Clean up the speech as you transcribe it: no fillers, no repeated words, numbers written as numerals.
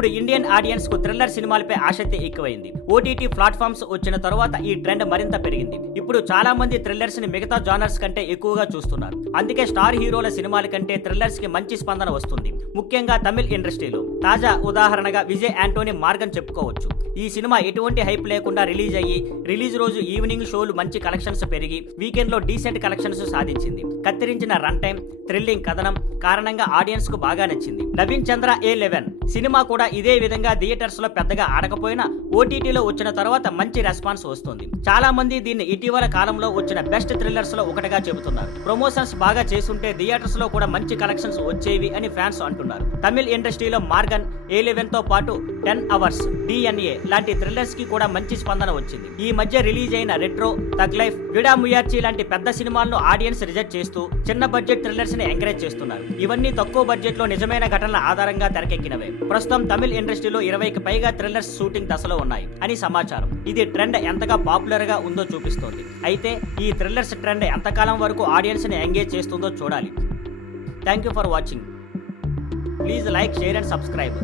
ఇప్పుడు Indian audience కు thriller సినిమాలపై ఆసక్తి ఎక్కువైంది. ఓటీటీ ప్లాట్ఫామ్స్ వచ్చిన తర్వాత ఈ ట్రెండ్ మరింత పెరిగింది. ఇప్పుడు చాలా మంది థ్రిల్లర్స్ ని మిగతా జానర్స్ కంటే ఎక్కువగా చూస్తున్నారు. అందుకే స్టార్ హీరోల సినిమాల కంటే థ్రిల్లర్స్ కి మంచి స్పందన వస్తుంది, ముఖ్యంగా తమిళ్ ఇండస్ట్రీలో. తాజా ఉదాహరణగా విజయ్ యాంటోనీ మార్గన్ చెప్పుకోవచ్చు. ఈ సినిమా ఎటువంటి హైప్ లేకుండా రిలీజ్ అయ్యి రిలీజ్ రోజు ఈవినింగ్ షోలు మంచి కలెక్షన్స్ పెరిగి వీకెండ్ లో డీసెంట్ కలెక్షన్స్ సాధించింది. కత్తిరించిన రన్ టైం, థ్రిల్లింగ్ కథనం కారణంగా ఆడియన్స్ కు బాగా నచ్చింది. నవీన్ చంద్ర A11 సినిమా కూడా ఇదే విధంగా థియేటర్స్ లో పెద్దగా ఆడకపోయినా ఓటీటీలో వచ్చిన తర్వాత మంచి రెస్పాన్స్ వస్తుంది. చాలా మంది దీన్ని ఇటీవల కాలంలో వచ్చిన బెస్ట్ థ్రిల్లర్స్ లో ఒకటిగా చెబుతున్నారు. ప్రమోషన్స్ బాగా చేసుంటే థియేటర్స్ లో కూడా మంచి కలెక్షన్స్ వచ్చేవి అని ఫ్యాన్స్ అంటున్నారు. తమిళ్ ఇండస్ట్రీలో మార్గన్, A11 తో పాటు 10 అవర్స్, DNA లాంటి థ్రిల్లర్స్ కి కూడా మంచి స్పందన వచ్చింది. ఈ మధ్య రిలీజ్ అయిన రెట్రో, తగ్ లైఫ్, విడా ముయార్చి లాంటి పెద్ద సినిమాలను ఆడియన్స్ రిజెక్ట్ చేస్తూ చిన్న బడ్జెట్ థ్రిల్లర్స్ ని ఎంకరేజ్ చేస్తున్నారు. ఇవన్నీ తక్కువ బడ్జెట్ లో నిజమైన ఘటనల ఆధారంగా తెరకెక్కినవే. ప్రస్తుతం తమిళ్ ఇండస్ట్రీలో 20కి పైగా థ్రిల్లర్స్ షూటింగ్ దశలో ఉన్నాయి అని సమాచారం. ఇది ట్రెండ్ ఎంతగా పాపులర్ గా ఉందో చూపిస్తోంది. అయితే ఈ థ్రిల్లర్స్ ట్రెండ్ ఎంతకాలం వరకు ఆడియన్స్ ని ఎంగేజ్ చేస్తుందో చూడాలి. Thank you for watching. Please like, share and subscribe.